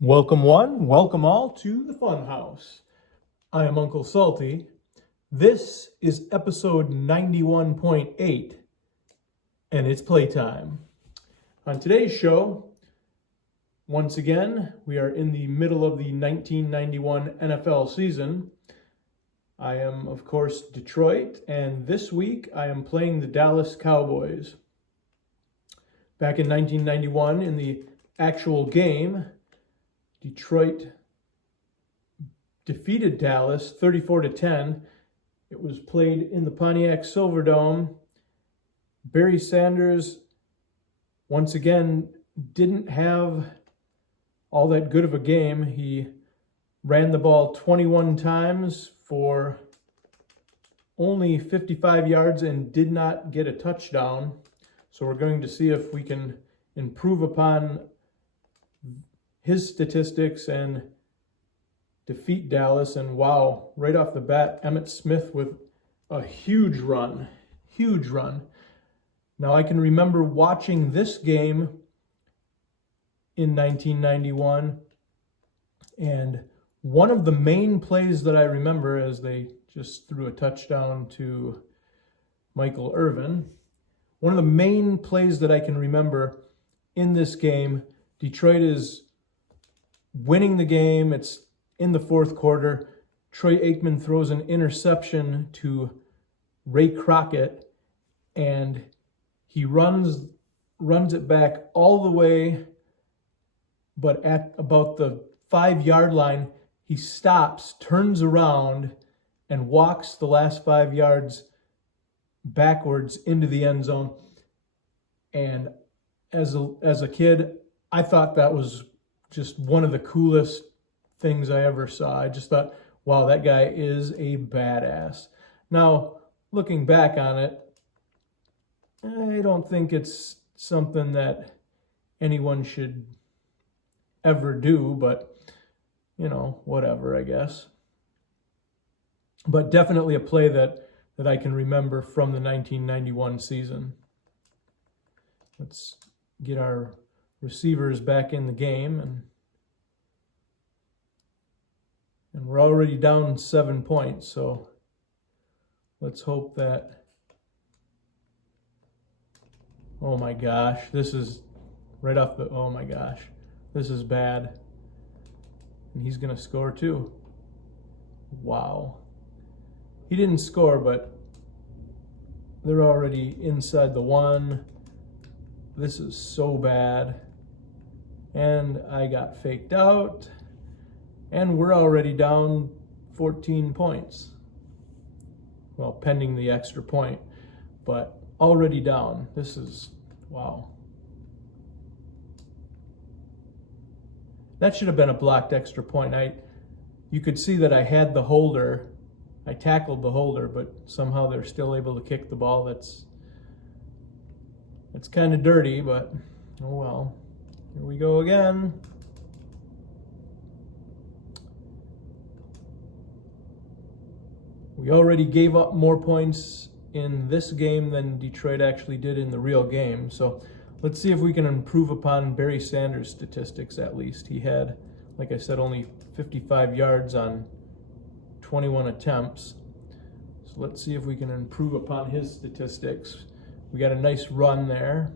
Welcome one, welcome all to the Fun House. I am Uncle Salty. This is episode 91.8, and it's playtime. On today's show, once again, we are in the middle of the 1991 NFL season. I am, of course, Detroit, and this week I am playing the Dallas Cowboys. Back in 1991, in the actual game, Detroit defeated Dallas 34-10. It was played in the Pontiac Silverdome. Barry Sanders, once again, didn't have all that good of a game. He ran the ball 21 times for only 55 yards and did not get a touchdown. So we're going to see if we can improve upon his statistics and defeat Dallas. And wow, right off the bat, Emmitt Smith with a huge run. Now I can remember watching this game in 1991, and one of the main plays that I remember, as they just threw a touchdown to Michael Irvin, one of the main plays that I can remember in this game, Detroit is winning the game. It's in the fourth quarter. Troy Aikman throws an interception to Ray Crockett, and he runs it back all the way, but at about the 5-yard line, he stops, turns around, and walks the last 5 yards backwards into the end zone. And as a kid, I thought that was just one of the coolest things I ever saw. I just thought, wow, that guy is a badass. Now, looking back on it, I don't think it's something that anyone should ever do, but, whatever, I guess. But definitely a play that I can remember from the 1991 season. Let's get our receivers back in the game, and we're already down 7 points, so let's hope that... Oh my gosh, this is right off the... Oh my gosh, this is bad. And he's gonna score too. Wow. He didn't score, but they're already inside the one. This is so bad. And I got faked out. And we're already down 14 points. Well, pending the extra point, but already down. This is, wow. That should have been a blocked extra point. You could see that I had the holder. I tackled the holder, but somehow they're still able to kick the ball. That's kind of dirty, but oh well. Here we go again. We already gave up more points in this game than Detroit actually did in the real game. So let's see if we can improve upon Barry Sanders' statistics at least. He had, like I said, only 55 yards on 21 attempts. So let's see if we can improve upon his statistics. We got a nice run there.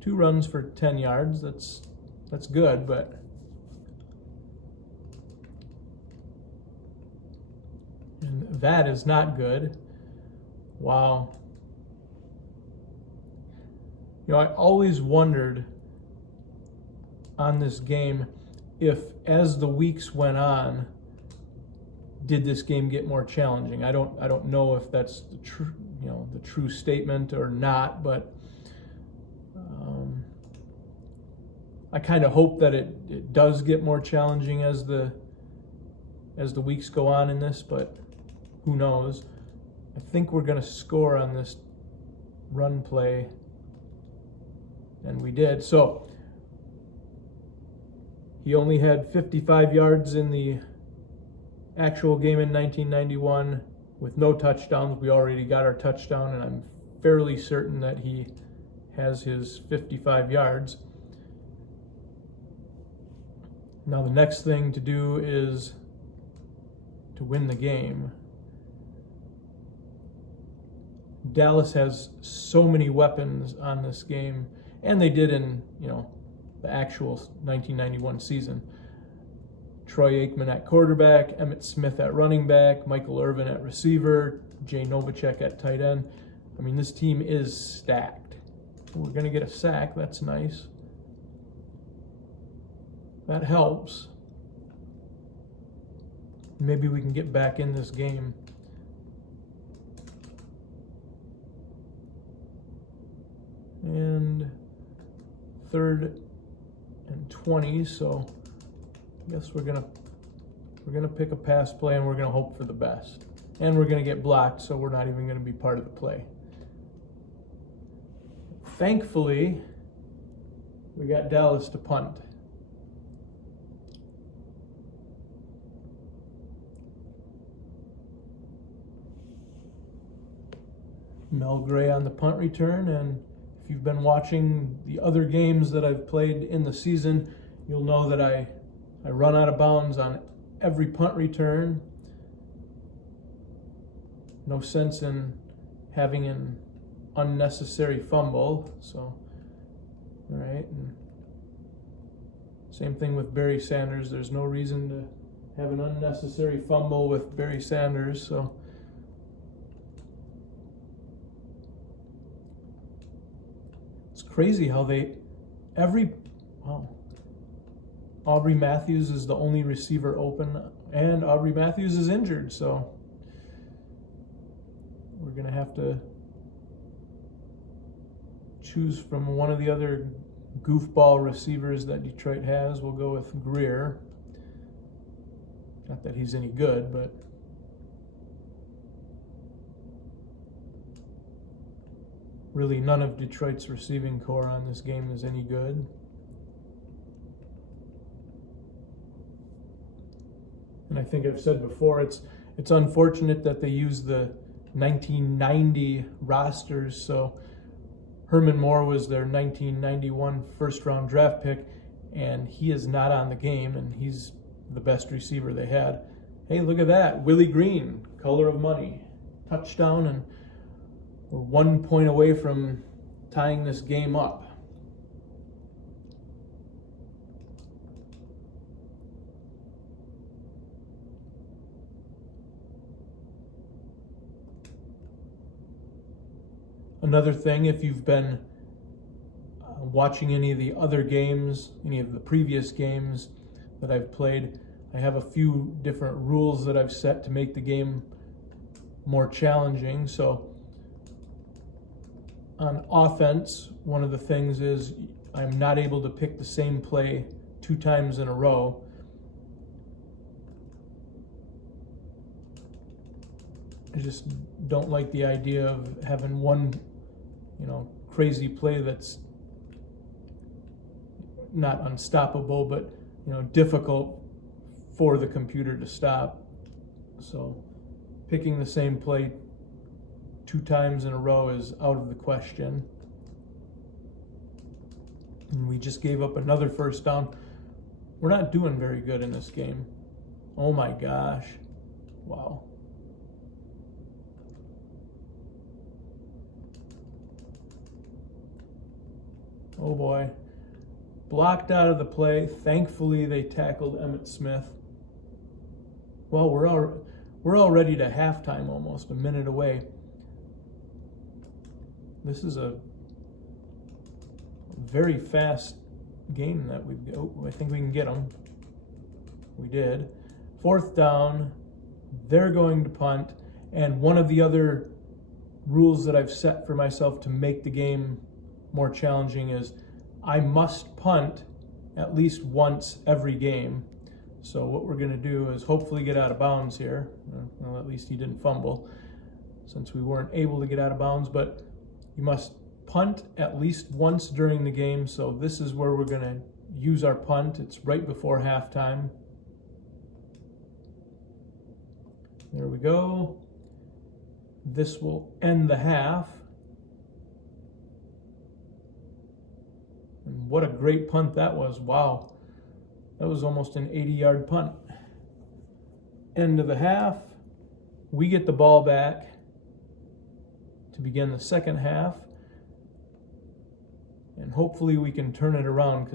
Two runs for 10 yards. That's good, but and that is not good. Wow. I always wondered on this game if, as the weeks went on, did this game get more challenging? I don't know if that's the true statement or not, but I kind of hope that it does get more challenging as the weeks go on in this, but who knows? I think we're going to score on this run play, and we did. So he only had 55 yards in the actual game in 1991 with no touchdowns. We already got our touchdown, and I'm fairly certain that he has his 55 yards. Now the next thing to do is to win the game. Dallas has so many weapons on this game, and they did in, the actual 1991 season. Troy Aikman at quarterback, Emmitt Smith at running back, Michael Irvin at receiver, Jay Novacek at tight end. I mean, this team is stacked. We're going to get a sack. That's nice. That helps. Maybe we can get back in this game. And 3rd and 20, so I guess we're gonna pick a pass play and we're gonna hope for the best. And we're gonna get blocked, so we're not even gonna be part of the play. Thankfully, we got Dallas to punt. Mel Gray on the punt return, and if you've been watching the other games that I've played in the season, you'll know that I run out of bounds on every punt return. No sense in having an unnecessary fumble. So, all right. And same thing with Barry Sanders. There's no reason to have an unnecessary fumble with Barry Sanders. So, it's crazy how Aubrey Matthews is the only receiver open, and Aubrey Matthews is injured, so we're going to have to choose from one of the other goofball receivers that Detroit has. We'll go with Greer. Not that he's any good, but really none of Detroit's receiving core on this game is any good. And I think I've said before, it's unfortunate that they use the 1990 rosters. So Herman Moore was their 1991 first-round draft pick, and he is not on the game, and he's the best receiver they had. Hey, look at that. Willie Green, color of money. Touchdown, and we're 1 point away from tying this game up. Another thing, if you've been watching any of the other games, any of the previous games that I've played, I have a few different rules that I've set to make the game more challenging. So on offense, one of the things is I'm not able to pick the same play 2 times in a row. I just don't like the idea of having one, crazy play that's not unstoppable, but, difficult for the computer to stop. So picking the same play 2 times in a row is out of the question. And we just gave up another first down. We're not doing very good in this game. Oh my gosh. Wow. Oh boy. Blocked out of the play. Thankfully, they tackled Emmitt Smith. Well, we're already to halftime, almost a minute away. This is a very fast game that I think we can get them. We did. 4th down. They're going to punt. And one of the other rules that I've set for myself to make the game more challenging is I must punt at least once every game. So what we're going to do is hopefully get out of bounds here. Well, at least he didn't fumble since we weren't able to get out of bounds, but you must punt at least once during the game. So this is where we're going to use our punt. It's right before halftime. There we go. This will end the half. what a great punt that was. Wow. That was almost an 80-yard punt. End of the half. We get the ball back to begin the second half. And hopefully we can turn it around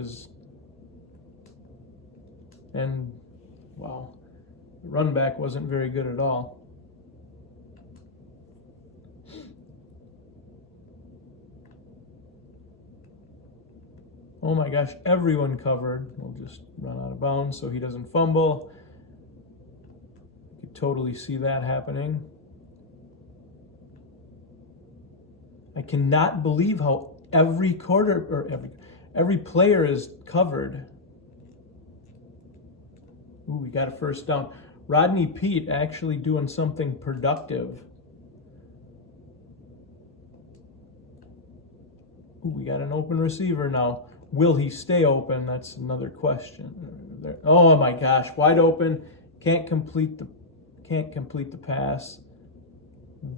wow, the run back wasn't very good at all. Oh my gosh, everyone covered. We'll just run out of bounds so he doesn't fumble. You can totally see that happening. I cannot believe how every player is covered. Ooh, we got a first down. Rodney Peete actually doing something productive. Ooh, we got an open receiver now. Will he stay open? That's another question. Oh my gosh, wide open. Can't complete the pass.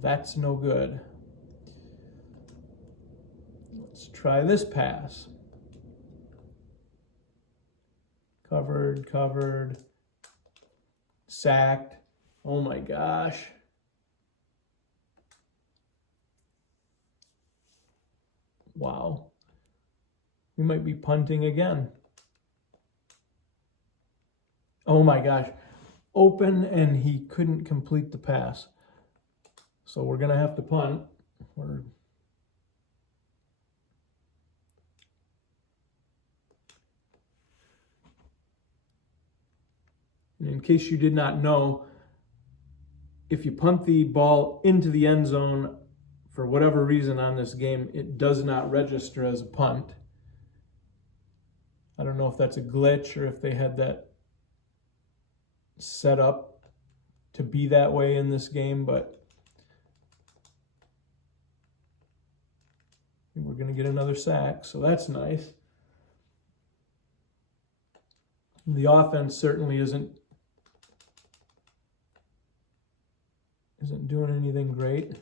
That's no good. Let's try this pass. Covered. Sacked. Oh my gosh. Wow. We might be punting again. Oh my gosh. Open and he couldn't complete the pass. So we're going to have to punt. And in case you did not know, if you punt the ball into the end zone, for whatever reason on this game, it does not register as a punt. I don't know if that's a glitch or if they had that set up to be that way in this game, but we're going to get another sack, so that's nice. The offense certainly isn't doing anything great.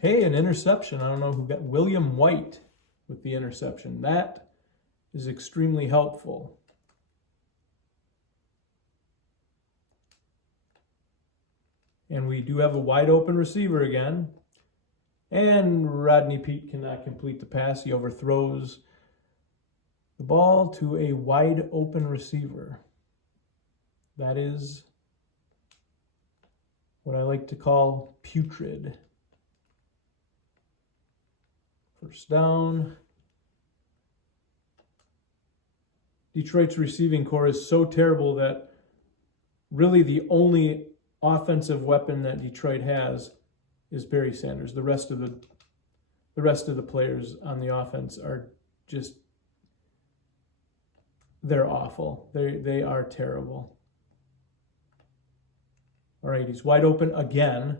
Hey, an interception. I don't know who got William White with the interception. That is extremely helpful. And we do have a wide open receiver again. And Rodney Peete cannot complete the pass. He overthrows the ball to a wide open receiver. That is what I like to call putrid. First down. Detroit's receiving core is so terrible that really the only offensive weapon that Detroit has is Barry Sanders. The rest of the players on the offense are just, they're awful. They are terrible. All right, he's wide open again.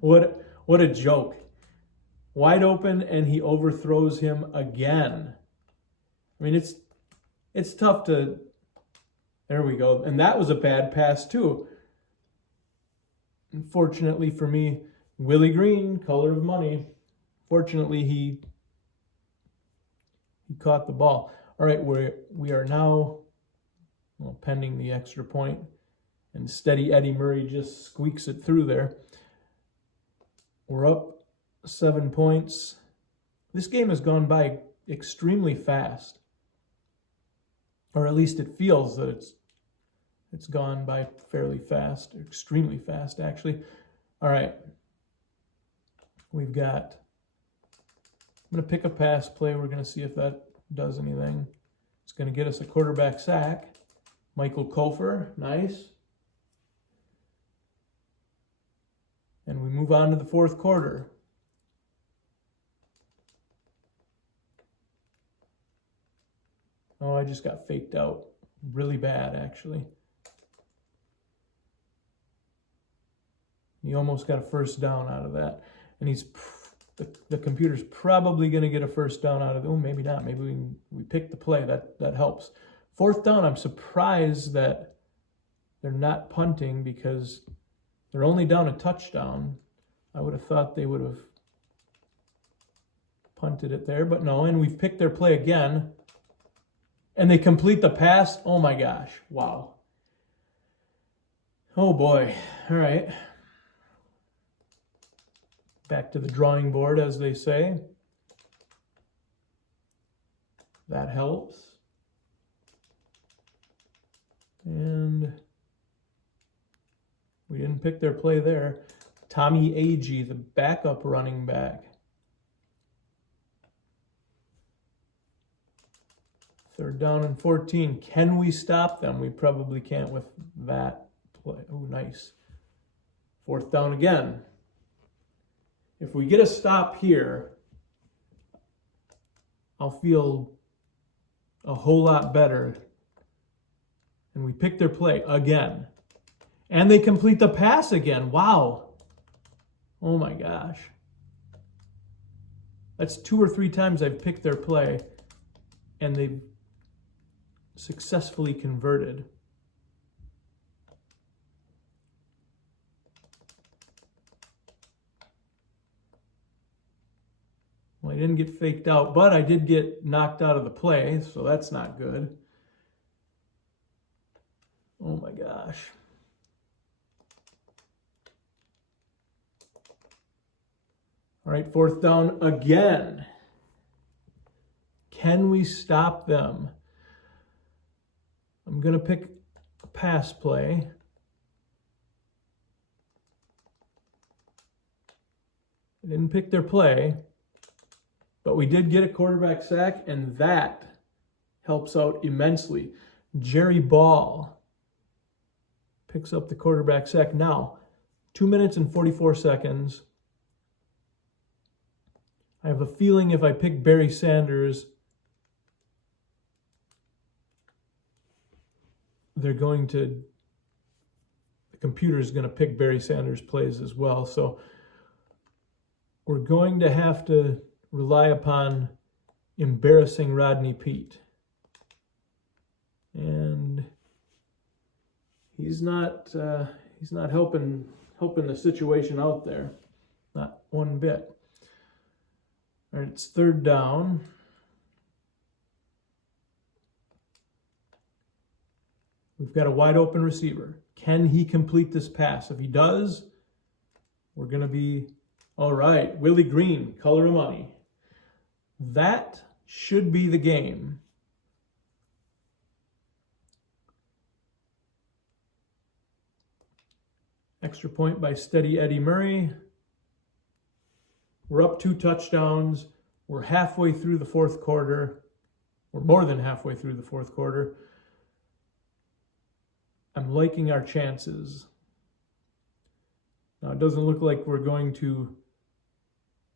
What a joke. Wide open and he overthrows him again. I mean, it's tough to, there we go. And that was a bad pass too. Unfortunately for me, Willie Green, color of money. Fortunately, he caught the ball. All right, we are now pending the extra point, and steady Eddie Murray just squeaks it through there. We're up 7 points. This game has gone by extremely fast, or at least it feels that it's gone by fairly fast, extremely fast actually. All right, I'm going to pick a pass play. We're going to see if that does anything. It's going to get us a quarterback sack. Michael Kofer, nice. And we move on to the fourth quarter. Oh, I just got faked out. Really bad, actually. He almost got a first down out of that. And the computer's probably going to get a first down out of it. Oh, maybe not. Maybe we pick the play. That helps. Fourth down, I'm surprised that they're not punting because they're only down a touchdown. I would have thought they would have punted it there, but no, and we've picked their play again. And they complete the pass. Oh my gosh, wow. Oh boy, all right. Back to the drawing board, as they say. That helps. And we didn't pick their play there. Tommy Agee, the backup running back. Third down and 14. Can we stop them? We probably can't with that play. Oh, nice. Fourth down again. If we get a stop here, I'll feel a whole lot better. And we pick their play again. And they complete the pass again. Wow. Oh my gosh. That's 2 or 3 times I've picked their play and they've successfully converted. Well, I didn't get faked out, but I did get knocked out of the play, so that's not good. Oh my gosh. All right, fourth down again. Can we stop them? I'm going to pick a pass play. I didn't pick their play, but we did get a quarterback sack, and that helps out immensely. Jerry Ball picks up the quarterback sack. Now, 2 minutes and 44 seconds. I have a feeling if I pick Barry Sanders, the computer is going to pick Barry Sanders' plays as well. So we're going to have to rely upon embarrassing Rodney Peete. And he's not helping the situation out there. Not one bit. All right, it's third down. We've got a wide open receiver. Can he complete this pass? If he does, we're going to be all right. Willie Green, color of money. That should be the game. Extra point by Steady Eddie Murray. We're up 2 touchdowns. We're halfway through the fourth quarter. We're more than halfway through the fourth quarter. I'm liking our chances. Now, it doesn't look like we're going to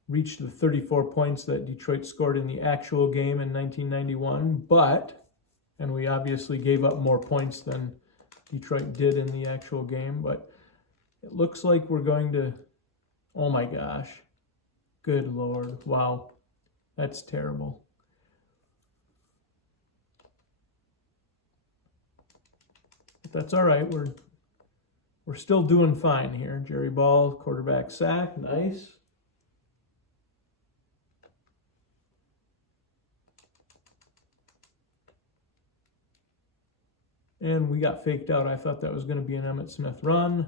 reach the 34 points that Detroit scored in the actual game in 1991, and we obviously gave up more points than Detroit did in the actual game, but it looks like we're going to, oh my gosh, good Lord, wow, that's terrible. But that's all right, we're still doing fine here. Jerry Ball, quarterback sack, nice. And we got faked out. I thought that was going to be an Emmitt Smith run.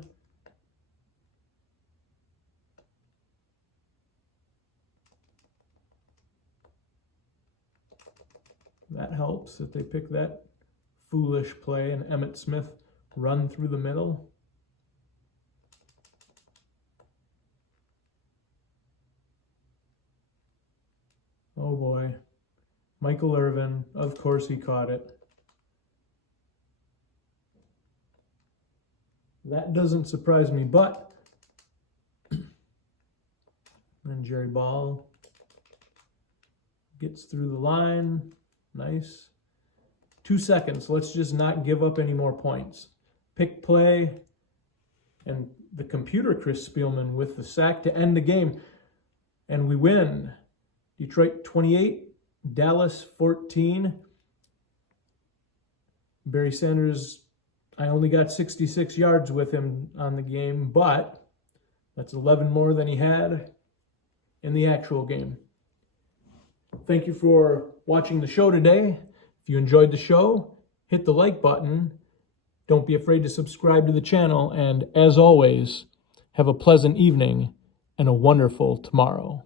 That helps that they pick that foolish play and Emmitt Smith run through the middle. Oh boy. Michael Irvin, of course he caught it. That doesn't surprise me, but and Jerry Ball gets through the line. Nice. 2 seconds. Let's just not give up any more points. Pick play. And the computer, Chris Spielman, with the sack to end the game. And we win. Detroit 28, Dallas 14. Barry Sanders, I only got 66 yards with him on the game, but that's 11 more than he had in the actual game. thank you for watching the show today. If you enjoyed the show, hit the like button. Don't be afraid to subscribe to the channel. And as always, have a pleasant evening and a wonderful tomorrow.